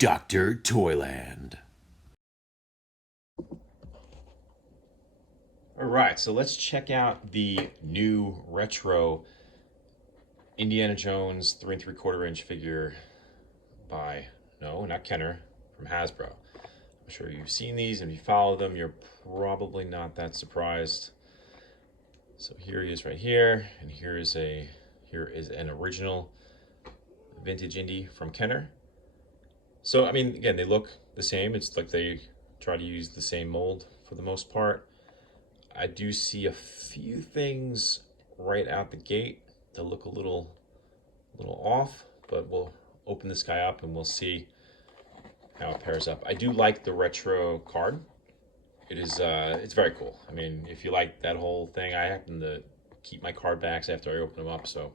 Dr. Toyland. All right, so let's check out the new retro Indiana Jones 3 3/4 inch figure by, no, not Kenner, from Hasbro. I'm sure you've seen these, and if you follow them, you're probably not that surprised. So here he is right here, and here is an original vintage Indy from Kenner. So I mean, again, they look the same. It's like they try to use the same mold for the most part. I do see a few things right out the gate that look a little off, but we'll open this guy up and we'll see how it pairs up. I do like the retro card. It's very cool. I mean, if you like that whole thing, I happen to keep my card backs after I open them up, so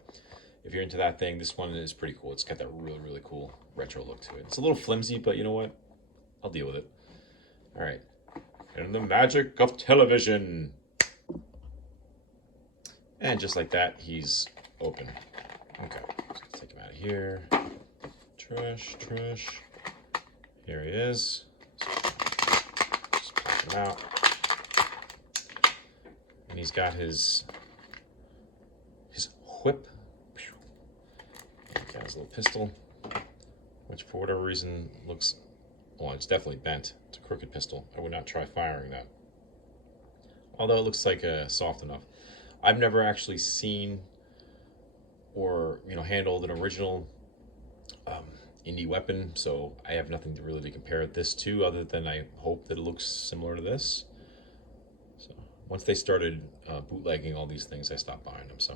if you're into that thing, this one is pretty cool. It's got that really cool retro look to it. It's a little flimsy, but you know what? I'll deal with it. All right. And the magic of television. And just like that, he's open. Okay, let's take him out of here. Trash. Here he is. Just pop him out. And he's got his whip. He's got his little pistol, which for whatever reason looks, well, it's definitely bent. It's a crooked pistol. I would not try firing that. Although it looks like soft enough. I've never actually seen or handled an original Indy weapon, so I have nothing to really compare this to, other than I hope that it looks similar to this. So once they started bootlegging all these things, I stopped buying them. So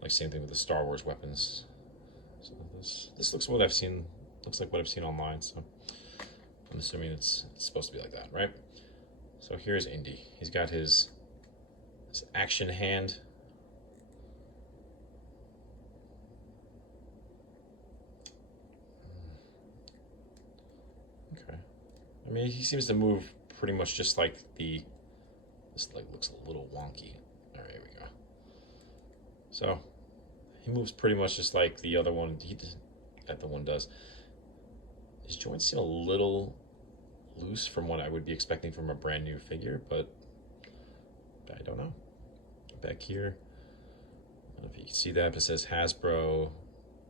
like same thing with the Star Wars weapons. So this looks what I've seen. Looks like what I've seen online. So I'm assuming it's supposed to be like that, right? So here's Indy. He's got his action hand. Okay. I mean, he seems to move pretty much just like this leg looks a little wonky. All right, here we go. So he moves pretty much just like the other one. That the one does. His joints seem a little loose from what I would be expecting from a brand new figure, but I don't know. Back here, I don't know if you can see that, but it says Hasbro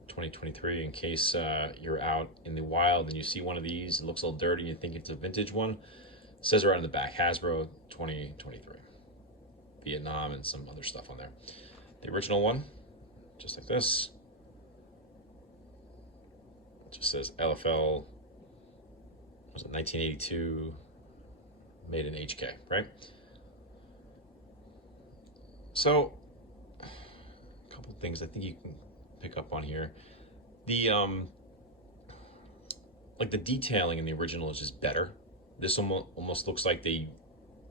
2023. In case you're out in the wild and you see one of these, it looks a little dirty, you think it's a vintage one. It says right on the back, Hasbro 2023. Vietnam and some other stuff on there. The original one, just like this. It just says LFL, was it 1982, made in HK, right? So, a couple of things I think you can pick up on here. The like the detailing in the original is just better. This almost looks like they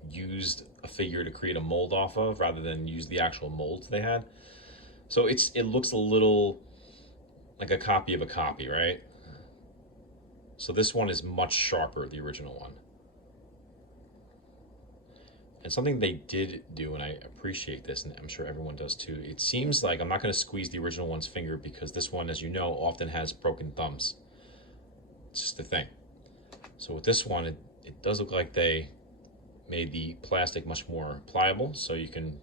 used a figure to create a mold off of, rather than use the actual molds they had. So it looks a little like a copy of a copy, right? So this one is much sharper, the original one. And something they did do, and I appreciate this, and I'm sure everyone does too, it seems like, I'm not going to squeeze the original one's finger, because this one, as you know, often has broken thumbs. It's just the thing. So with this one, it does look like they made the plastic much more pliable, so you can,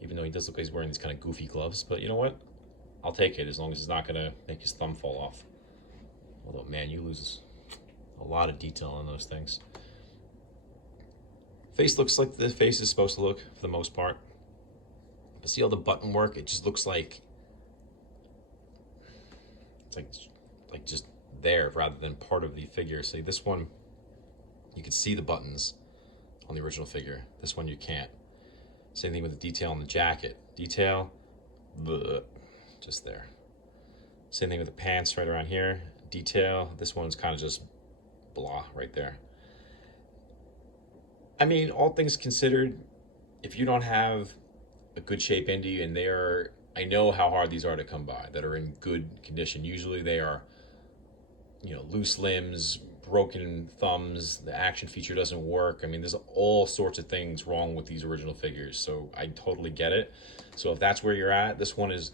even though he does look like he's wearing these kind of goofy gloves, but you know what? I'll take it, as long as it's not going to make his thumb fall off. Although, man, you lose a lot of detail on those things. Face looks like the face is supposed to look for the most part. But see all the button work? It just looks like it's like just there rather than part of the figure. See, this one, you can see the buttons on the original figure. This one you can't. Same thing with the detail on the jacket. Detail, bleh, just there. Same thing with the pants right around here. Detail, this one's kind of just blah right there. I mean, all things considered, if you don't have a good shape Indy, and they are, I know how hard these are to come by, that are in good condition. Usually they are, loose limbs, broken thumbs, the action feature doesn't work. I mean, there's all sorts of things wrong with these original figures, so I totally get it. So if that's where you're at, this one is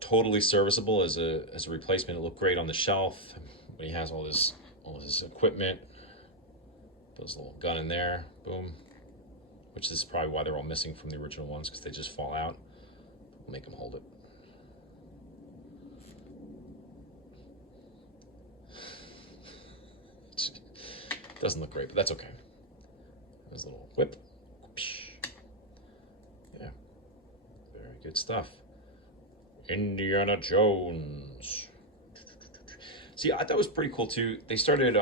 totally serviceable as a replacement. It looked great on the shelf. but he has all this equipment. Puts a little gun in there, boom. Which is probably why they're all missing from the original ones, because they just fall out. We'll make him hold it. It doesn't look great, but that's okay. There's a little whip. Yeah, very good stuff. Indiana Jones. See, I thought it was pretty cool too. They started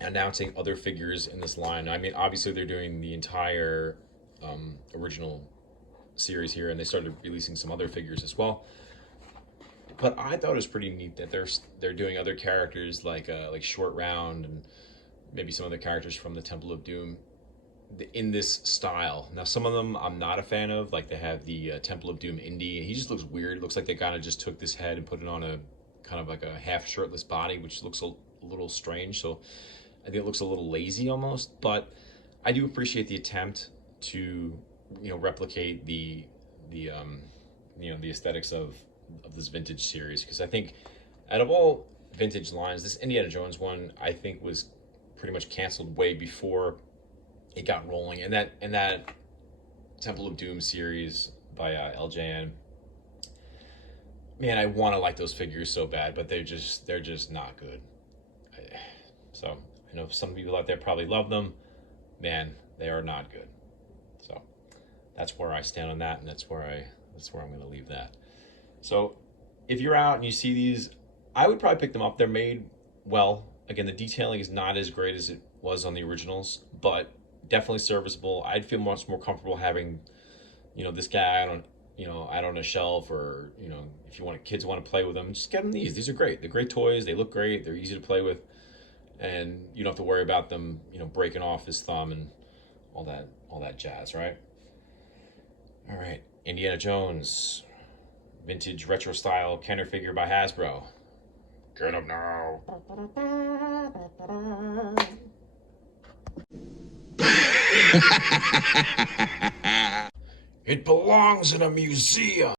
announcing other figures in this line. I mean, obviously they're doing the entire original series here, and they started releasing some other figures as well. But I thought it was pretty neat that they're doing other characters like Short Round and maybe some other characters from the Temple of Doom in this style. Now, some of them I'm not a fan of. Like they have the Temple of Doom Indy. He just looks weird. It looks like they kind of just took this head and put it on a kind of like a half shirtless body, which looks a little strange. So I think it looks a little lazy almost. But I do appreciate the attempt to replicate the aesthetics of this vintage series, because I think out of all vintage lines, this Indiana Jones one I think was pretty much canceled way before it got rolling, and that Temple of Doom series by LJN, man, I want to like those figures so bad, but they're just not good. So I know some people out there probably love them. Man, they are not good. So that's where I stand on that, and that's where I'm going to leave that. So if you're out and you see these, I would probably pick them up. They're made well. Again, the detailing is not as great as it was on the originals, but definitely serviceable. I'd feel much more comfortable having, this guy out on a shelf, or if kids want to play with them, just get them these. These are great. They're great toys. They look great. They're easy to play with, and you don't have to worry about them, breaking off his thumb and all that jazz, right? All right, Indiana Jones, vintage retro style Kenner figure by Hasbro. Get him now. It belongs in a museum.